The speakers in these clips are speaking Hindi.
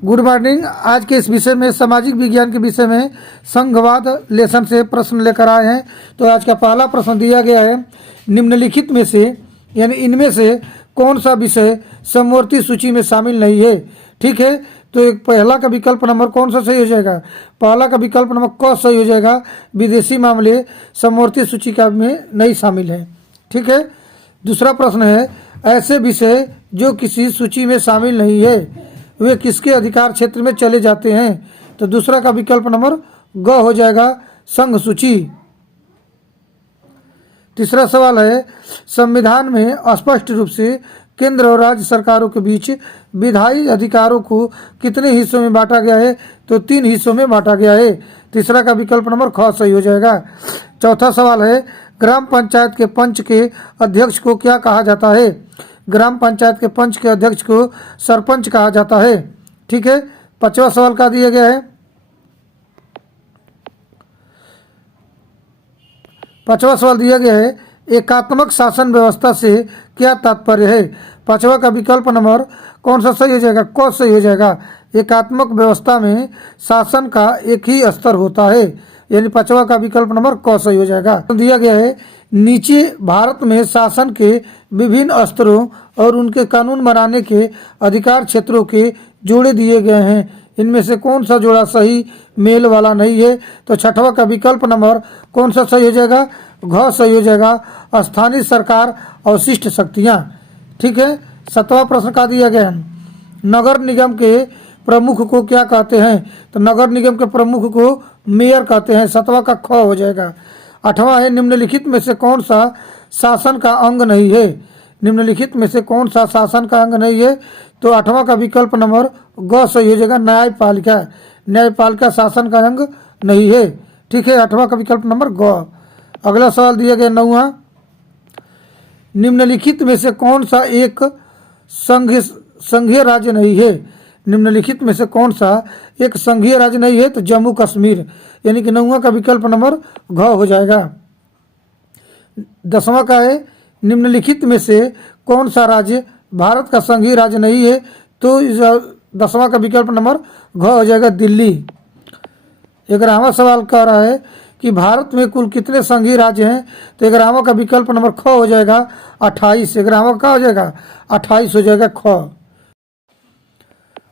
Good morning. आज के इस विषय में सामाजिक विज्ञान के विषय में संघवाद लेसन से प्रश्न लेकर आए हैं। तो आज का पहला प्रश्न दिया गया है, निम्नलिखित में से यानी इनमें से कौन सा विषय समवर्ती सूची में शामिल नहीं है। ठीक है, तो एक पहला का विकल्प नंबर कौन सा सही हो जाएगा? पहला का विकल्प नंबर क सही हो जाएगा। विदेशी मामले समवर्ती सूची का में नहीं शामिल है। ठीक है, दूसरा प्रश्न है, ऐसे विषय जो किसी सूची में शामिल नहीं है वे किसके अधिकार क्षेत्र में चले जाते हैं? तो दूसरा का विकल्प नंबर ग हो जाएगा, संघ सूची। तीसरा सवाल है, संविधान में स्पष्ट रूप से केंद्र और राज्य सरकारों के बीच विधायी अधिकारों को कितने हिस्सों में बांटा गया है? तो 3 हिस्सों में बांटा गया है। तीसरा का विकल्प नंबर ख सही हो जाएगा। चौथा सवाल है, ग्राम पंचायत के पंच के अध्यक्ष को क्या कहा जाता है? ग्राम पंचायत के पंच के अध्यक्ष को सरपंच कहा जाता है। ठीक है, पांचवा सवाल का दिया गया है, पांचवा सवाल दिया गया है, एकात्मक शासन व्यवस्था से क्या तात्पर्य है? पांचवा का विकल्प नंबर कौन सा सही हो जाएगा? क सही हो जाएगा। एकात्मक व्यवस्था में शासन का एक ही स्तर होता है, यानी पांचवा का विकल्प नंबर क सही हो जाएगा। तो दिया गया है, नीचे भारत में शासन के विभिन्न स्तरों और उनके कानून बनाने के अधिकार क्षेत्रों के जोड़े दिए गए हैं। इनमें से कौन सा जोड़ा सही मेल वाला नहीं है? तो छठवा का विकल्प नंबर कौन सा सही हो जाएगा? घ सही हो जाएगा, स्थानीय सरकार अवशिष्ट शक्तियां। ठीक है, सातवां प्रश्न का दिया गया है, नगर निगम के प्रमुख को क्या कहते हैं? तो नगर निगम के प्रमुख को मेयर कहते हैं। सातवां का ख हो जाएगा। आठवां है, निम्नलिखित में से कौन सा शासन का अंग नहीं है? निम्नलिखित में से कौन सा शासन का अंग नहीं है? तो आठवां का विकल्प नंबर ग सही हो जाएगा, न्यायपालिका। न्यायपालिका शासन का अंग नहीं है। ठीक है, आठवां का विकल्प नंबर ग। अगला सवाल दिया गया, नौवां, निम्नलिखित में से कौन सा एक संघीय राज्य नहीं है? निम्नलिखित में से कौन सा एक संघीय राज्य नहीं है? तो जम्मू कश्मीर, यानी कि नौवां का विकल्प नंबर घ हो जाएगा। 10वां का है, निम्नलिखित में से कौन सा राज्य भारत का संघीय राज्य नहीं है? तो 10वां का विकल्प नंबर घ हो जाएगा, दिल्ली। 11वां सवाल कह रहा है कि भारत में कुल कितने संघीय राज्य हैं? तो 11वां का विकल्प नंबर ख हो जाएगा, 28। 11वां का हो जाएगा, 28 हो जाएगा, ख।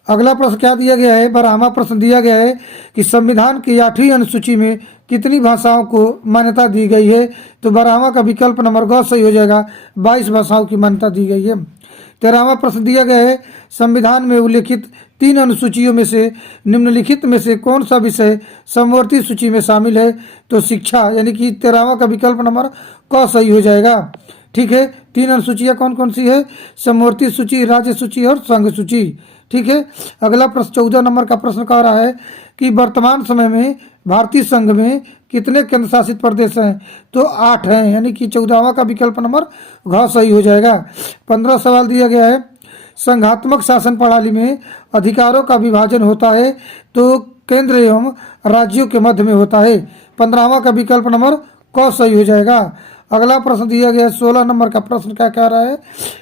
अगला प्रश्न क्या दिया गया है? 12वां प्रश्न दिया गया है कि संविधान की 8वीं अनुसूची में कितनी भाषाओं को मान्यता दी गई है? तो 12वां का विकल्प नंबर ग सही हो जाएगा, 22 भाषाओं की मान्यता दी गई है। 13वां प्रश्न दिया गया है, संविधान में उल्लेखित 3 अनुसूचियों में से निम्नलिखित में से कौन सा विषय समवर्ती सूची में शामिल है? तो शिक्षा, यानी कि 13वां का विकल्प नंबर क सही हो जाएगा। ठीक है, 3 अनुसूचियां कौन कौन सी है? समवर्ती सूची, राज्य सूची और संघ सूची। ठीक है, अगला प्रश्न 14 नंबर का प्रश्न कह रहा है कि वर्तमान समय में भारतीय संघ में कितने केंद्र शासित प्रदेश हैं? तो 8 हैं, यानी कि 14वां का विकल्प नंबर घ सही हो जाएगा। 15 सवाल दिया गया है, संघात्मक शासन प्रणाली में अधिकारों का विभाजन होता है तो केंद्र एवं राज्यों के मध्य में होता है। 15वां का विकल्प नंबर क सही हो जाएगा। अगला प्रश्न दिया गया 16 नंबर का प्रश्न क्या कह रहा है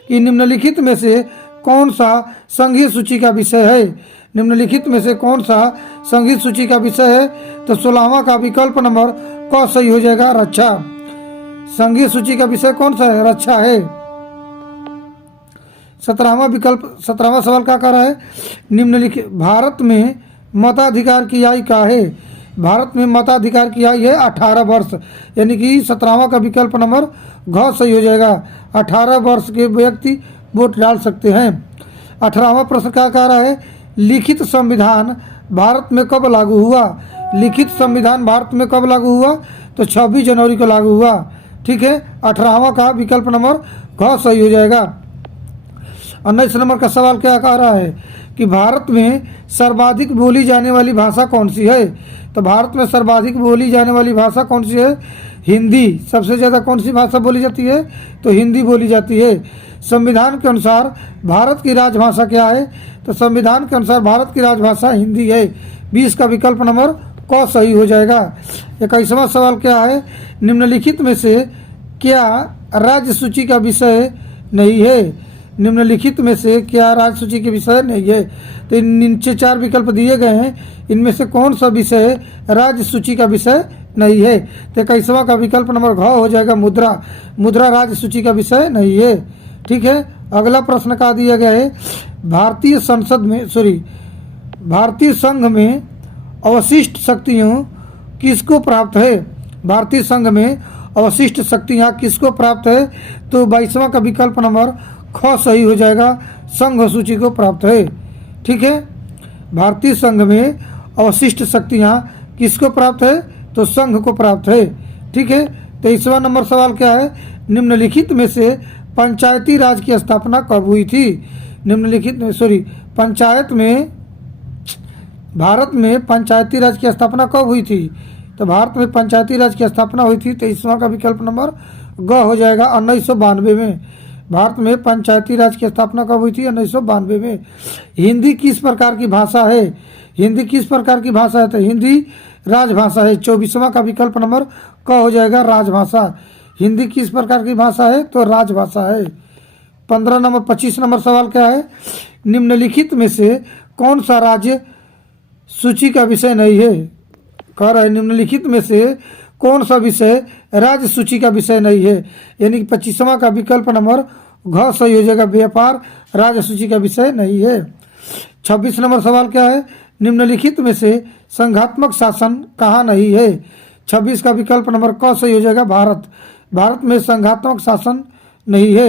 कि निम्नलिखित में से कौन सा संघीय सूची का विषय है? निम्नलिखित में से कौन सा संघीय सूची का विषय है? तो 16वां का विकल्प नंबर क सही हो जाएगा, रक्षा। संघीय सूची का विषय कौन सा है? रक्षा है। 17वां सवाल क्या कर रहा है? निम्नलिखित भारत में मताधिकार की आयु क्या है? भारत में मताधिकार की आयु है 18 वर्ष, यानी कि 17वां का विकल्प नंबर घ सही हो जाएगा। 18 वर्ष के व्यक्ति वोट डाल सकते हैं। 18वां प्रश्न क्या कह रहा है? लिखित संविधान भारत में कब लागू हुआ? लिखित संविधान भारत में कब लागू हुआ? तो 26 जनवरी को लागू हुआ। ठीक है, 18वां का विकल्प नंबर घ सही हो जाएगा। 19 नंबर का सवाल क्या कह रहा है कि भारत में सर्वाधिक बोली जाने वाली भाषा कौन सी है? तो भारत में सर्वाधिक बोली जाने वाली भाषा कौन सी है? हिंदी। सबसे ज़्यादा कौन सी भाषा बोली जाती है? तो हिंदी बोली जाती है। संविधान के अनुसार भारत की राजभाषा क्या है? तो संविधान के अनुसार भारत की राजभाषा हिंदी है। 20 का विकल्प नंबर क सही हो जाएगा। 21वां सवाल क्या है? निम्नलिखित में से क्या राज्य सूची का विषय नहीं है? निम्नलिखित में से क्या राज्य सूची के विषय नहीं है। तो नीचे 4 विकल्प दिए गए हैं, इनमें से कौन सा विषय राज्य सूची का विषय नहीं है। तो 21वां का विकल्प नंबर घ हो जाएगा मुद्रा। मुद्रा राज्य सूची का विषय नहीं है। ठीक है, अगला प्रश्न का दिया गया है भारतीय संघ में अवशिष्ट शक्तियों किसको प्राप्त है। भारतीय संघ में अवशिष्ट शक्तियाँ किसको प्राप्त है। तो 22वां का विकल्प नंबर ख सही हो जाएगा, संघ सूची को प्राप्त है। ठीक है, भारतीय संघ में अवशिष्ट शक्तियाँ किसको प्राप्त है। तो संघ को प्राप्त है। ठीक है, 23वां नंबर सवाल क्या है, निम्नलिखित में से पंचायती राज की स्थापना कब हुई थी। भारत में पंचायती राज की स्थापना कब हुई थी। तो भारत में पंचायती राज की स्थापना हुई थी। 23वां का विकल्प नंबर ग हो जाएगा 1992 में। भारत में पंचायती राज की स्थापना कब हुई थी। 1992 में। हिंदी किस प्रकार की भाषा है। हिंदी किस प्रकार की भाषा है। तो हिंदी राजभाषा है। 24वां का विकल्प नंबर क हो जाएगा राजभाषा। हिंदी किस प्रकार की भाषा है। तो राजभाषा है। 25 नंबर सवाल क्या है, निम्नलिखित में से कौन सा राज्य सूची का विषय नहीं है। कह रहा है निम्नलिखित में से कौन सा विषय राज्य सूची का विषय नहीं है। यानी कि 25वां का विकल्प नंबर घ सही हो जाएगा, व्यापार राज्य सूची का विषय नहीं है। 26 नंबर सवाल क्या है, निम्नलिखित में से संघात्मक शासन कहाँ नहीं है। 26 का विकल्प नंबर क सही हो जाएगा, भारत। भारत में संघात्मक शासन नहीं है।